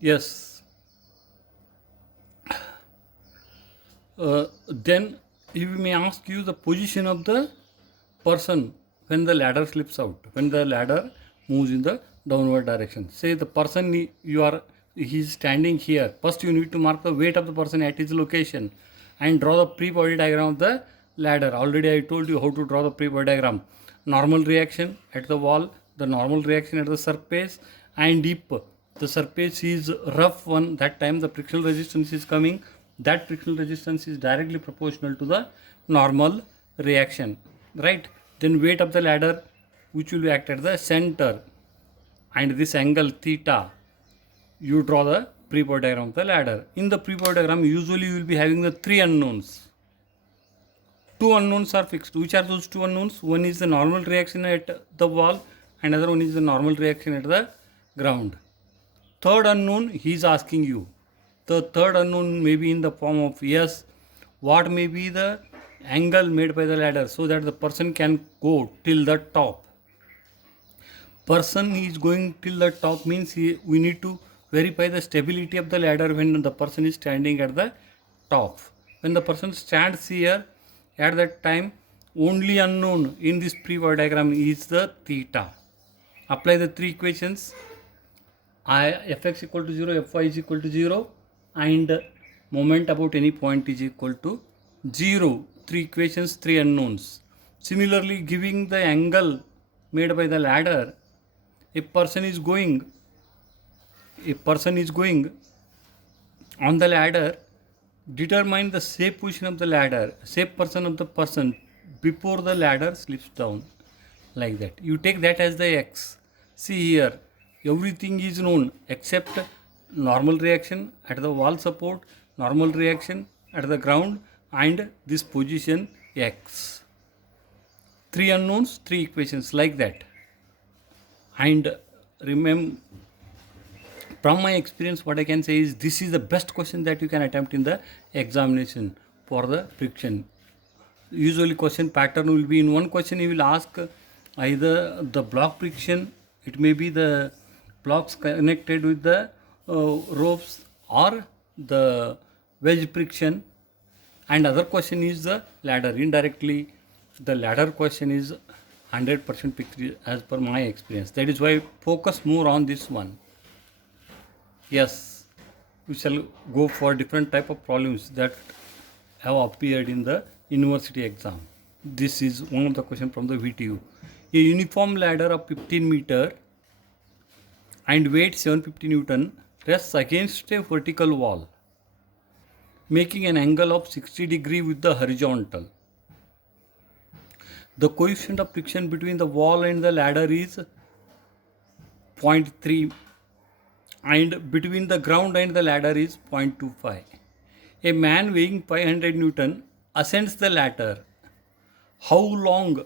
Yes. Then he may ask you the position of the person when the ladder slips out, when the ladder moves in the downward direction. Say the person he is standing here. First, you need to mark the weight of the person at his location and draw the pre-body diagram of the ladder. Already I told you how to draw the pre-body diagram. Normal reaction at the wall, the normal reaction at the surface, and if the surface is rough one, that time the frictional resistance is coming. That frictional resistance is directly proportional to the normal reaction, right? Then weight of the ladder, which will be act at the center, and this angle theta, you draw the pre-body diagram of the ladder. In the pre-body diagram, usually you will be having the three unknowns. Two unknowns are fixed. Which are those two unknowns? One is the normal reaction at the wall, and another one is the normal reaction at the ground. Third unknown, he is asking you. The third unknown may be in the form of yes, what may be the angle made by the ladder so that the person can go till the top. Person is going till the top means we need to verify the stability of the ladder when the person is standing at the top. When the person stands here, at that time, only unknown in this pre-body diagram is the theta. Apply the three equations. Fx equal to 0, Fy is equal to 0, and moment about any point is equal to 0. Three equations, three unknowns. Similarly, giving the angle made by the ladder, a person is going on the ladder, determine the safe position of the ladder, safe person of the person before the ladder slips down, like that. You take that as the x. See here, everything is known except normal reaction at the wall support, normal reaction at the ground, and this position x. Three unknowns, three equations, like that. And remember, from my experience, what I can say is this is the best question that you can attempt in the examination for the friction. Usually question pattern will be in one question he will ask either the block friction, it may be the blocks connected with the ropes, or the wedge friction, and other question is the ladder. Indirectly, the ladder question is 100% picture as per my experience. That is why focus more on this one. Yes, we shall go for different type of problems that have appeared in the university exam. This is one of the question from the VTU. A uniform ladder of 15 meter and weight 750 Newton rests against a vertical wall, making an angle of 60 degree with the horizontal. The coefficient of friction between the wall and the ladder is 0.3, and between the ground and the ladder is 0.25. A man weighing 500 Newton ascends the ladder. How long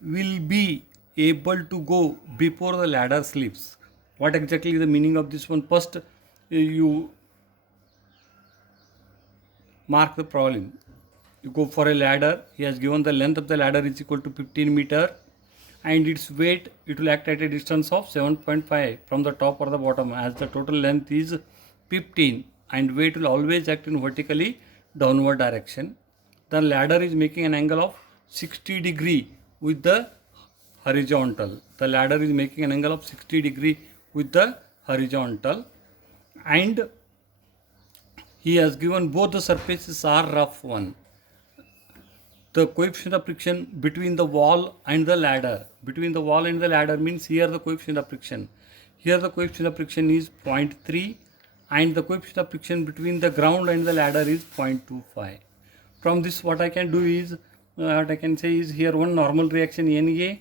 will be able to go before the ladder slips? What exactly is the meaning of this one? First, you mark the problem. You go for a ladder. He has given the length of the ladder is equal to 15 meter, and its weight, it will act at a distance of 7.5 from the top or the bottom, as the total length is 15, and weight will always act in vertically downward direction. The ladder is making an angle of 60 degree with the horizontal. The ladder is making an angle of 60 degree with the horizontal, and he has given both the surfaces are rough one. The coefficient of friction between the wall and the ladder. Between the wall and the ladder means here the coefficient of friction. Here the coefficient of friction is 0.3, and the coefficient of friction between the ground and the ladder is 0.25. From this, what I can do is, what I can say is here one normal reaction Na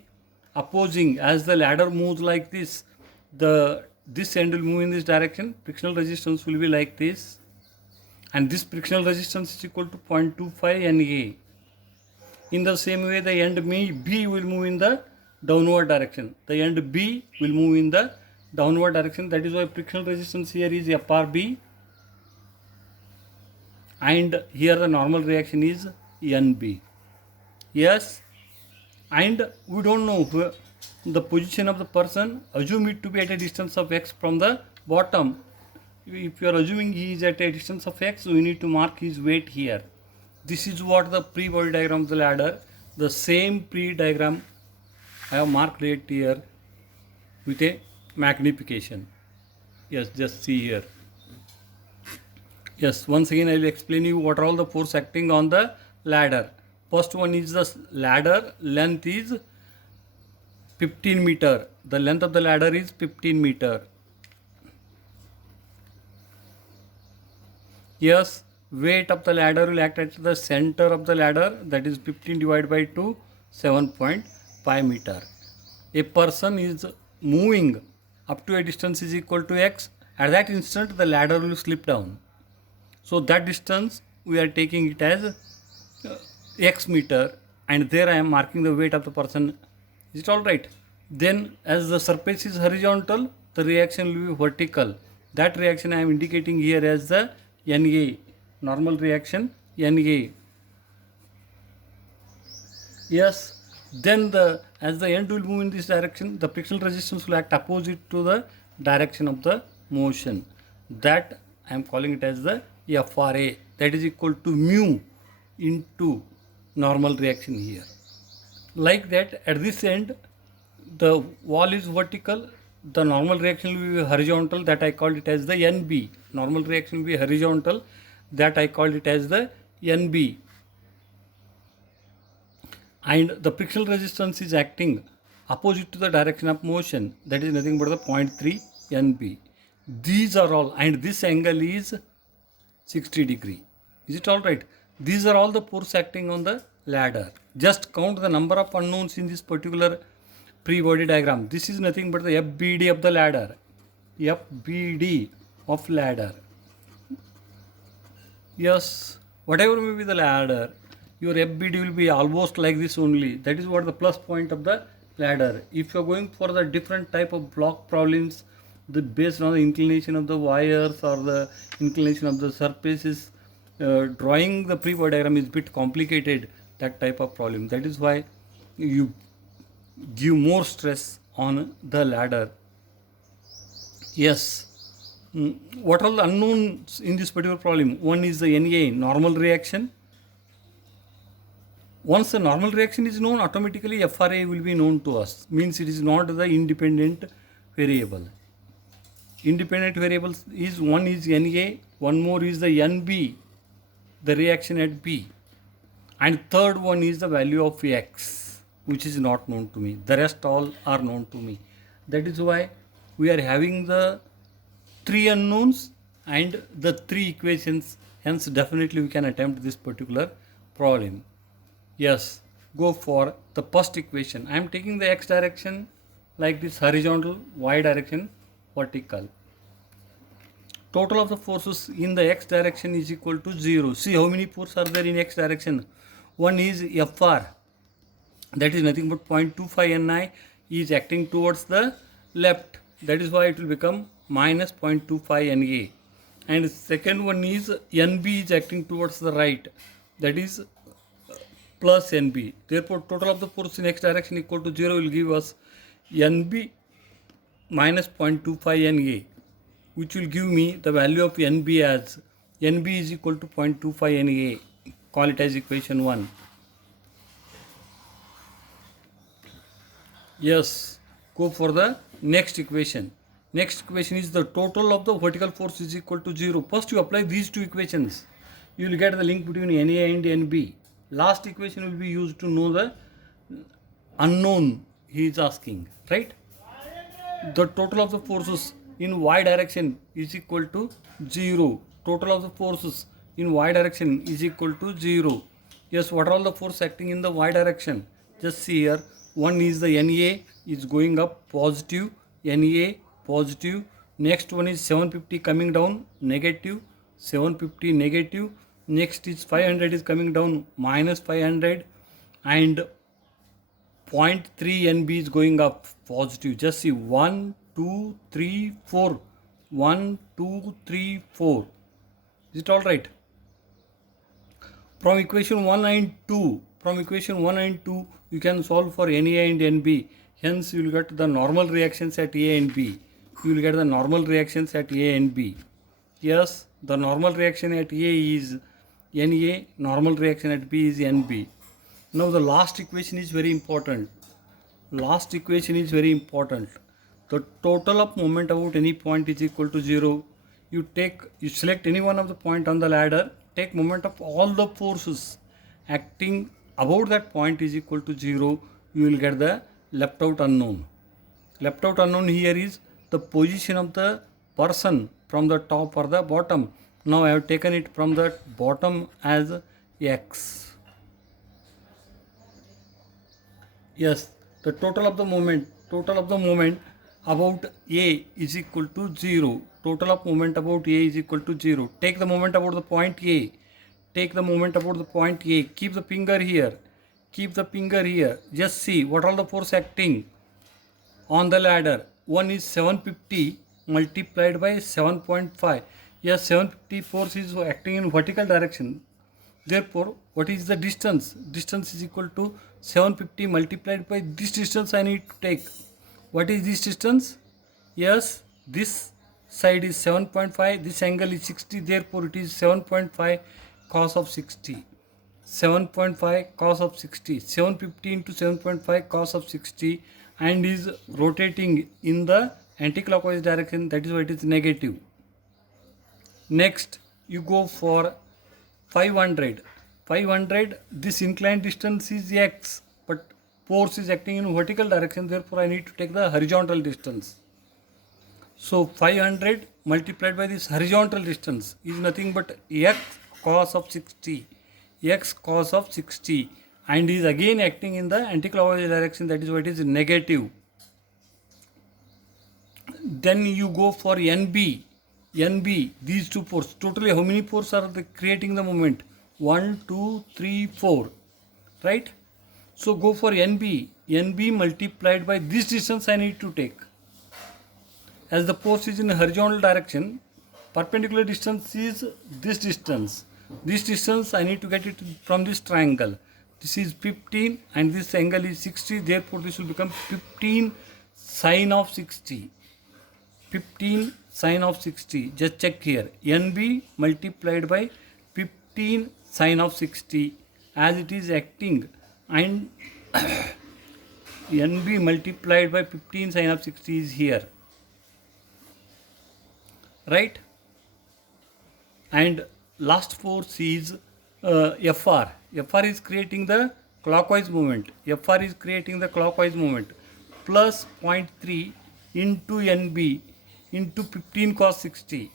opposing. As the ladder moves like this, this end will move in this direction. Frictional resistance will be like this, and this frictional resistance is equal to 0.25 Na. In the same way, the end B will move in the downward direction. The end B will move in the downward direction. That is why frictional resistance here is FRB, and here the normal reaction is NB. Yes, and we don't know the position of the person. Assume it to be at a distance of x from the bottom. if you are assuming he is at a distance of x, so you need to mark his weight here. This is what the pre-body diagram of the ladder. The same pre-diagram I have marked it here with a magnification. Yes, just see here. Yes, once again I will explain you what are all the force acting on the ladder. First one is the ladder length is 15 meter. The length of the ladder is 15 meter. Yes, weight of the ladder will act at the center of the ladder, that is 15 divided by 2, 7.5 meter. A person is moving up to a distance is equal to x. At that instant the ladder will slip down. So that distance we are taking it as x meter, and there I am marking the weight of the person. Is it all right? Then as the surface is horizontal, the reaction will be vertical. That reaction I am indicating here as the NA, normal reaction NA. Yes, then as the end will move in this direction, the frictional resistance will act opposite to the direction of the motion. That I am calling it as the FRA, that is equal to mu into normal reaction here. Like that, at this end the wall is vertical, the normal reaction will be horizontal, that I called it as the NB. Normal reaction will be horizontal, that I called it as the NB. And the frictional resistance is acting opposite to the direction of motion, that is nothing but the 0.3 NB. These are all, and this angle is 60 degree. Is it all right? These are all the force acting on the ladder. Just count the number of unknowns in this particular pre-body diagram. This is nothing but the FBD of the ladder. FBD of ladder. Yes, whatever may be the ladder, your FBD will be almost like this only. That is what the plus point of the ladder. If you are going for the different type of block problems, based on the inclination of the wires or the inclination of the surfaces, drawing the pre-body diagram is a bit complicated, that type of problem. That is why you give more stress on the ladder. Yes. What are the unknowns in this particular problem? One is the NA, normal reaction. Once the normal reaction is known, automatically FRA will be known to us. Means it is not the independent variable. Independent variables is, one is NA, one more is the NB, the reaction at B, and third one is the value of X, which is not known to me. The rest all are known to me. That is why we are having the three unknowns and the three equations. Hence definitely we can attempt this particular problem. Yes, go for the first equation. I am taking the X direction like this, horizontal, Y direction vertical. Total of the forces in the X direction is equal to 0. See how many forces are there in X direction. One is FR, that is nothing but 0.25 Ni is acting towards the left. That is why it will become minus 0.25 Na. And second one is NB is acting towards the right, that is plus NB. Therefore total of the force in X direction equal to 0 will give us NB minus 0.25 Na, which will give me the value of NB as NB is equal to 0.25 Na. Call it as equation 1. Yes, go for the next equation. Next equation is the total of the vertical force is equal to 0. First you apply these two equations. You will get the link between Na and NB. Last equation will be used to know the unknown he is asking, right? The total of the forces in Y direction is equal to 0. Total of the forces in Y direction is equal to 0. Yes, what are all the forces acting in the Y direction? Just see here. One is the Na is going up, positive, Na positive. Next one is 750 coming down, negative, 750 negative. Next is 500 is coming down, minus 500, and 0.3 NB is going up, positive. Just see 1, 2, 3, 4. 1, 2, 3, 4. Is it all right? From equation 1 and 2, you can solve for Na and NB. Hence, you will get the normal reactions at A and B. You will get the normal reactions at A and B. Yes, the normal reaction at A is Na, normal reaction at B is Nb. Now the last equation is very important. Last equation is very important. The total of moment about any point is equal to 0. You select any one of the point on the ladder, take moment of all the forces acting about that point is equal to 0. You will get the left out unknown. Left out unknown here is the position of the person from the top or the bottom. Now I have taken it from the bottom as x. Yes, the total of the moment about A is equal to 0. Total of moment about A is equal to 0. Take the moment about the point A. Take the moment about the point A. Keep the finger here. Keep the finger here. Just see what are the force acting on the ladder. One is 750 multiplied by 7.5. Yes, 750 force is acting in vertical direction. Therefore, what is the distance? Distance is equal to 750 multiplied by this distance I need to take. What is this distance? Yes, this side is 7.5, this angle is 60, therefore it is 7.5 cos of 60. 7.5 cos of 60. 750 into 7.5 cos of 60 and is rotating in the anti-clockwise direction, that is why it is negative. Next, you go for 500. 500, this inclined distance is x, but force is acting in vertical direction, therefore I need to take the horizontal distance. So 500 multiplied by this horizontal distance is nothing but x cos of 60. X cos of 60 and is again acting in the anti-clockwise direction, that is why it is negative. Then you go for NB. NB, these two forces. Totally how many forces are creating the moment? 1, 2, 3, 4. Right? So go for NB. NB multiplied by this distance I need to take. As the force is in horizontal direction, perpendicular distance is this distance. This distance I need to get it from this triangle. This is 15 and this angle is 60. Therefore this will become 15 sine of 60. 15 sine of 60. Just check here. NB multiplied by 15 sine of 60 as it is acting, and NB multiplied by 15 sine of 60 is here. Right? And last force is FR. FR is creating the clockwise movement. FR is creating the clockwise movement. Plus 0.3 into NB into 15 cos 60.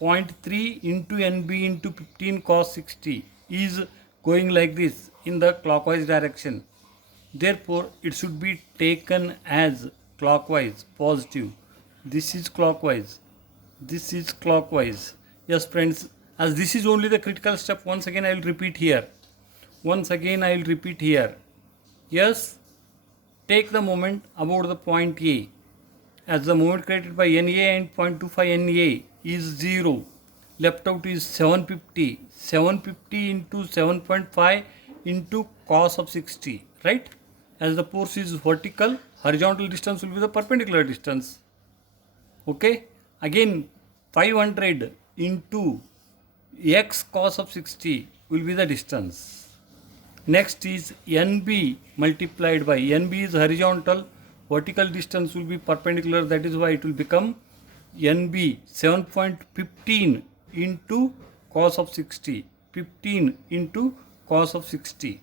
0.3 into NB into 15 cos 60 is going like this in the clockwise direction. Therefore, it should be taken as clockwise, positive. This is clockwise. This is clockwise. Yes, friends, as this is only the critical step, once again I will repeat here. Yes, take the moment about the point A. As the moment created by NA and 0.25 NA is 0. Left out is 750. 750 into 7.5 into cos of 60. Right? As the force is vertical, horizontal distance will be the perpendicular distance. Okay? Again, 500 into x cos of 60 will be the distance. Next is NB multiplied by, NB is horizontal, vertical distance will be perpendicular, that is why it will become NB 7.15 into cos of 60. 15 into cos of 60.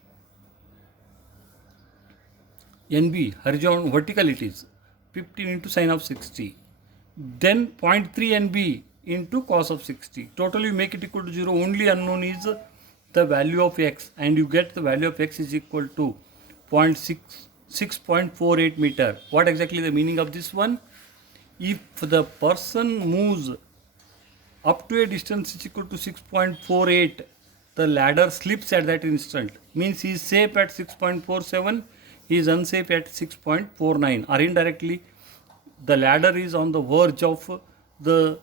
NB horizontal, vertical it is 15 into sine of 60. Then 0.3 NB into cos of 60. Totally you make it equal to 0. Only unknown is the value of x, and you get the value of x is equal to 6.48 meter. What exactly the meaning of this one? If the person moves up to a distance is equal to 6.48, the ladder slips at that instant. Means he is safe at 6.47, he is unsafe at 6.49, or indirectly the ladder is on the verge of the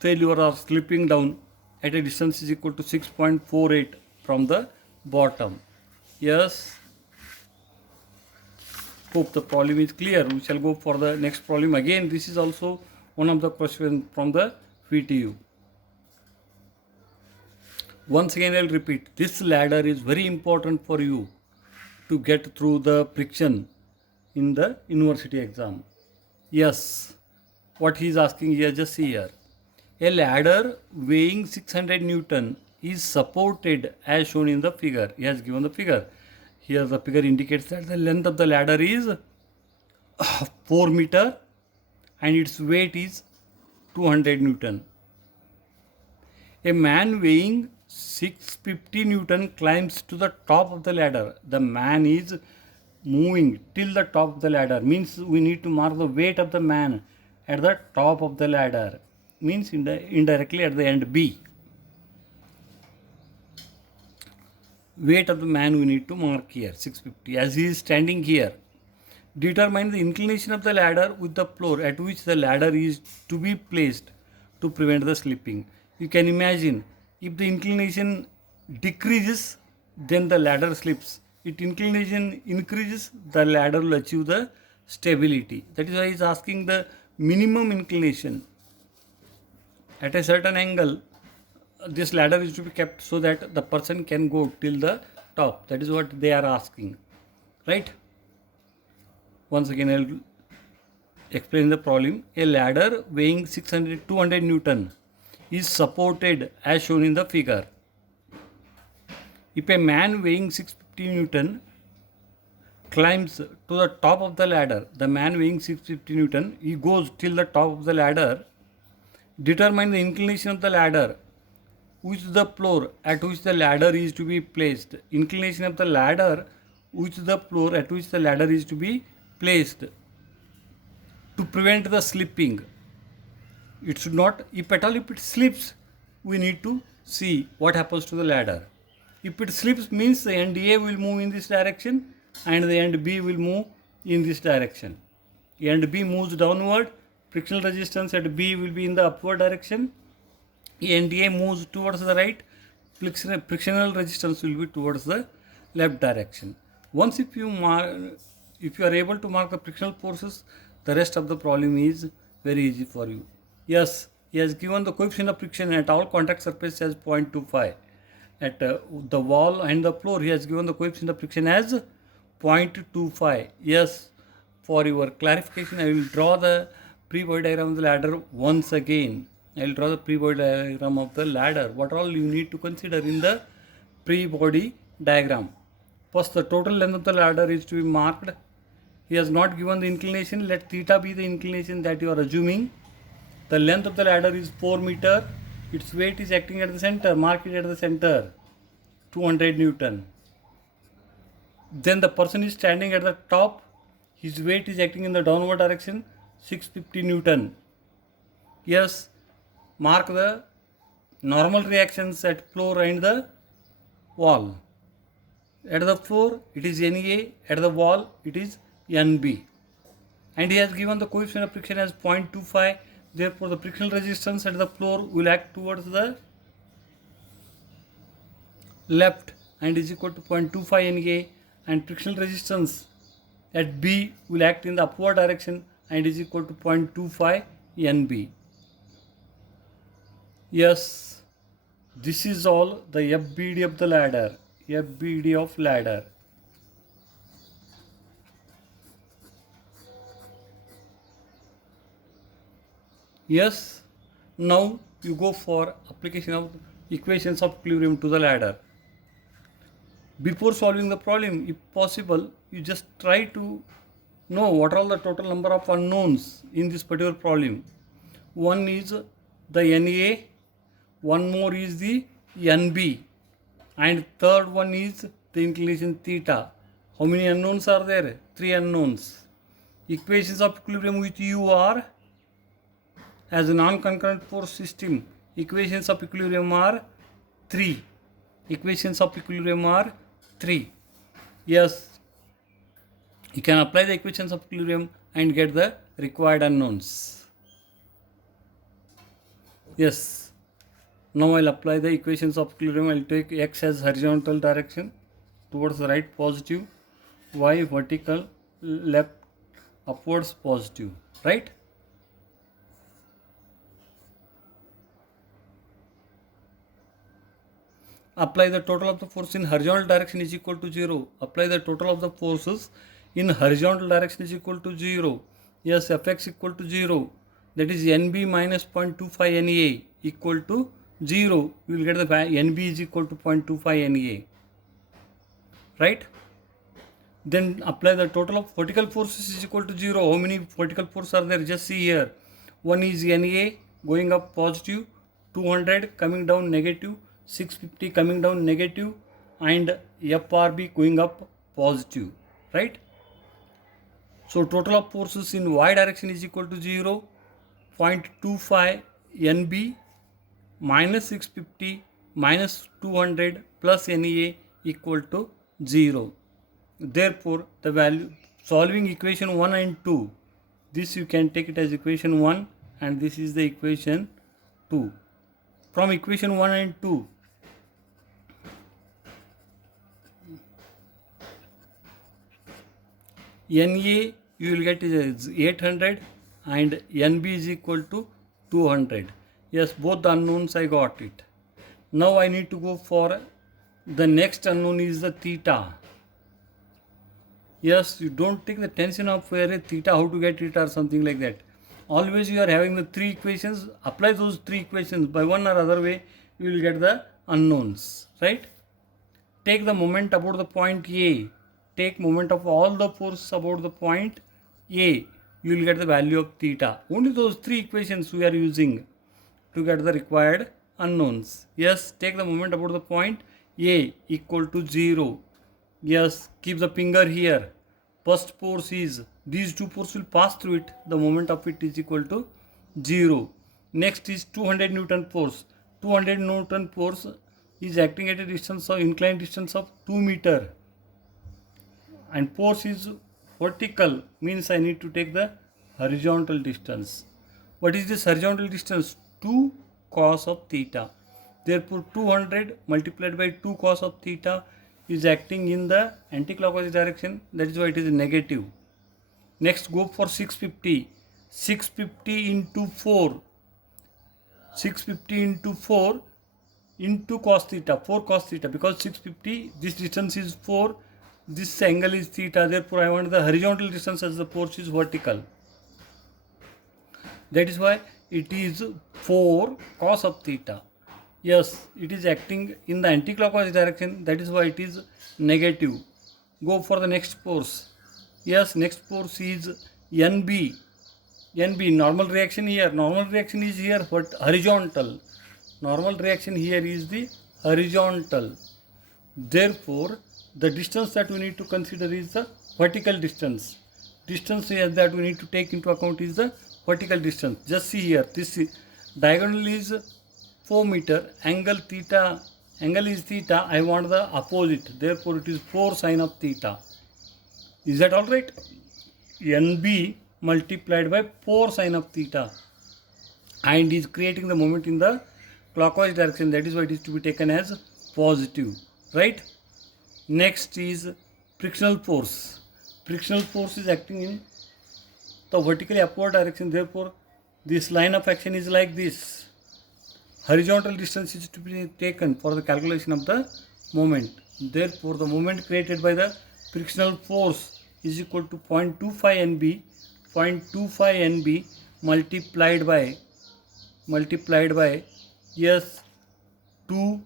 failure or slipping down at a distance is equal to 6.48 from the bottom. Yes. Hope the problem is clear. We shall go for the next problem. Again, this is also one of the questions from the PTU. Once again I'll repeat, this ladder is very important for you to get through the friction in the university exam. Yes, what he is asking here, just see here. A ladder weighing 600 Newton is supported as shown in the figure. He has given the figure. Here the figure indicates that the length of the ladder is 4 meter and its weight is 200 Newton. A man weighing 650 Newton climbs to the top of the ladder. The man is moving till the top of the ladder. Means we need to mark the weight of the man at the top of the ladder. Means indirectly at the end B. Weight of the man we need to mark here 650 as he is standing here. Determine the inclination of the ladder with the floor at which the ladder is to be placed to prevent the slipping. You can imagine, if the inclination decreases, then the ladder slips. If inclination increases, the ladder will achieve the stability. That is why he is asking the minimum inclination. At a certain angle, this ladder is to be kept so that the person can go till the top. That is what they are asking, right? Once again I will explain the problem. A ladder weighing 200 Newton is supported as shown in the figure. If a man weighing 650 Newton climbs to the top of the ladder, the man weighing 650 Newton, he goes till the top of the ladder. Determine the inclination of the ladder which the floor at which the ladder is to be placed. Inclination of the ladder which the floor at which the ladder is to be placed to prevent the slipping. It should not, if at all if it slips, we need to see what happens to the ladder. If it slips means the end A will move in this direction and the end B will move in this direction. End B moves downward, frictional resistance at B will be in the upward direction. End A moves towards the right, frictional resistance will be towards the left direction. Once if you are able to mark the frictional forces, the rest of the problem is very easy for you. Yes, he has given the coefficient of friction at all contact surface as 0.25. At the wall and the floor, he has given the coefficient of friction as 0.25. Yes, for your clarification, I will draw the pre-body diagram of the ladder once again. I will draw the pre-body diagram of the ladder. What all you need to consider in the pre-body diagram. First, the total length of the ladder is to be marked. He has not given the inclination. Let theta be the inclination that you are assuming. The length of the ladder is 4 meter. Its weight is acting at the center. Mark it at the center. 200 Newton. Then the person is standing at the top. His weight is acting in the downward direction. 650 Newton. Yes, mark the normal reactions at floor and the wall. At the floor, it is NA. At the wall, it is NB. And he has given the coefficient of friction as 0.25. Therefore, the frictional resistance at the floor will act towards the left and is equal to 0.25 NA, and frictional resistance at B will act in the upward direction and is equal to 0.25 NB. Yes, this is all the FBD of the ladder. FBD of ladder. Yes, now you go for application of equations of equilibrium to the ladder. Before solving the problem, if possible, you just try to know what are the total number of unknowns in this particular problem. One is the NA, one more is the NB, and third one is the inclination theta. How many unknowns are there? 3 unknowns. Equations of equilibrium with U are, as a non-concurrent force system, equations of equilibrium are 3. Equations of equilibrium are 3. Yes, you can apply the equations of equilibrium and get the required unknowns. Yes, now I'll apply the equations of equilibrium. I'll take x as horizontal direction towards the right positive, y vertical, left upwards positive, right? Apply the total of the force in horizontal direction is equal to 0. Apply the total of the forces in horizontal direction is equal to 0. Yes, Fx equal to 0. That is NB minus 0.25 NA equal to 0. You will get the NB is equal to 0.25 NA. Right? Then apply the total of vertical forces is equal to 0. How many vertical forces are there? Just see here. One is NA going up positive, 200 coming down negative, 650 coming down negative, and FRB going up positive. Right? So total of forces in y direction is equal to 0. 0.25 NB minus 650 minus 200 plus NA equal to 0. Therefore, the value solving equation 1 and 2, this you can take it as equation 1 and this is the equation 2. From equation 1 and 2, NA you will get is 800 and NB is equal to 200. Yes, both the unknowns I got it. Now I need to go for the next unknown is the theta. Yes, you don't take the tension of where theta, how to get it or something like that. Always you are having the three equations, apply those three equations by one or other way, you will get the unknowns, right? Take the moment about the point A, take moment of all the force about the point A, you will get the value of theta. Only those three equations we are using to get the required unknowns. Yes, take the moment about the point A equal to 0. Yes, keep the finger here. First force is, these two forces will pass through it. The moment of it is equal to 0. Next is 200 Newton force. 200 Newton force is acting at a distance of inclined distance of 2 meter. And force is vertical, means I need to take the horizontal distance. What is this horizontal distance? 2 cos of theta. Therefore, 200 multiplied by 2 cos of theta is acting in the anti-clockwise direction. That is why it is negative. Next, go for 650. 650 into 4. 650 into 4 into cos theta. 4 cos theta. Because 650, this distance is 4. This angle is theta. Therefore, I want the horizontal distance as the force is vertical. That is why it is 4 cos of theta. Yes, it is acting in the anti-clockwise direction. That is why it is negative. Go for the next force. Yes, next force is NB. NB, normal reaction here. Normal reaction is here, but horizontal. Normal reaction here is the horizontal. Therefore, the distance that we need to consider is the vertical distance. Distance that we need to take into account is the vertical distance. Just see here, this diagonal is 4 meter, angle is theta, I want the opposite, therefore it is 4 sine of theta. Is that alright? NB multiplied by 4 sine of theta and is creating the moment in the clockwise direction, that is why it is to be taken as positive, right? Next is frictional force. Frictional force is acting in the vertically upward direction, therefore this line of action is like this. Horizontal distance is to be taken for the calculation of the moment. Therefore, the moment created by the frictional force is equal to 0.25 NB, 0.25 NB multiplied by yes 2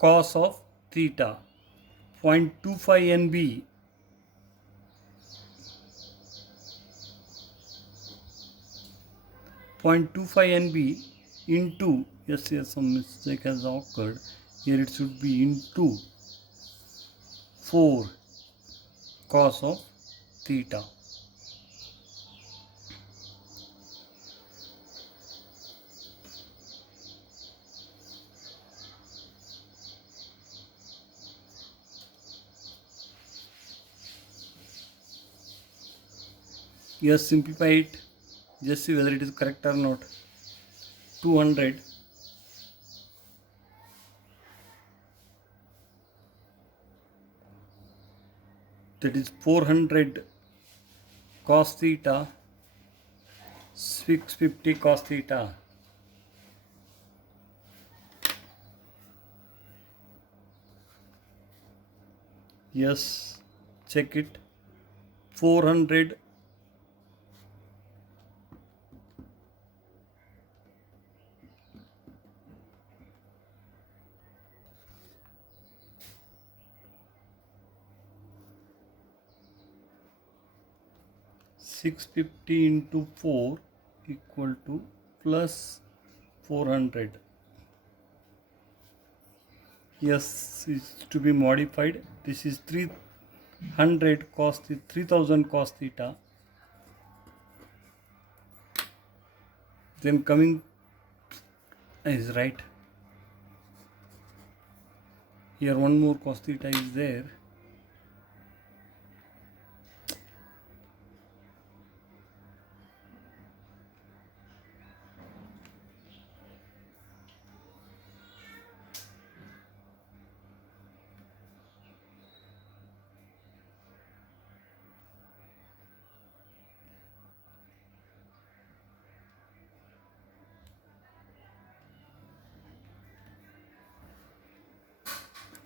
cos of theta. 0.25 NB into, yes, some mistake has occurred. Here it should be into 4 cos of theta. Yes, simplify it. Just see whether it is correct or not. 200 that is 400 cos theta, 650 cos theta. Yes, check it. 400. $650 into 4 equal to plus 400. Yes, it's to be modified. This is 300 cos 3000 cos theta. Then coming is right. Here one more cos theta is there.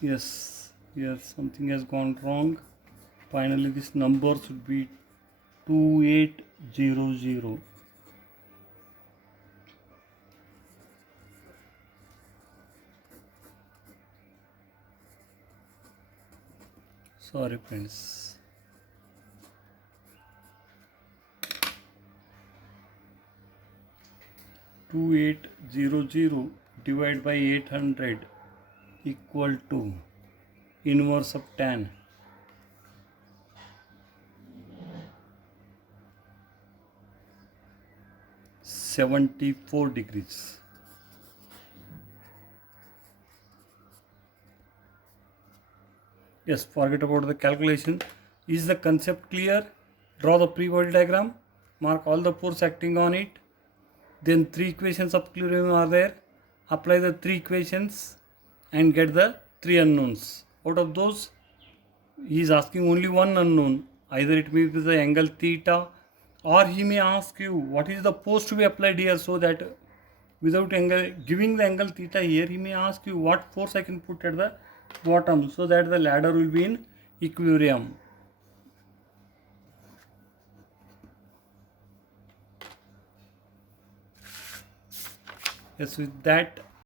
Yes, here something has gone wrong. Finally, this number should be 2800. Sorry, friends. Two eight zero divided by 800 equal to inverse of tan. (74°). Yes, forget about the calculation. Is the concept clear? Draw the free-body diagram. Mark all the force acting on it. Then 3 equations of equilibrium are there. Apply the 3 equations and get the 3 unknowns. Out of those, he is asking only one unknown. Either it may be the angle theta, or he may ask you what is the force to be applied here, so that without giving the angle theta here, he may ask you what force I can put at the bottom, so that the ladder will be in equilibrium. Yes, with that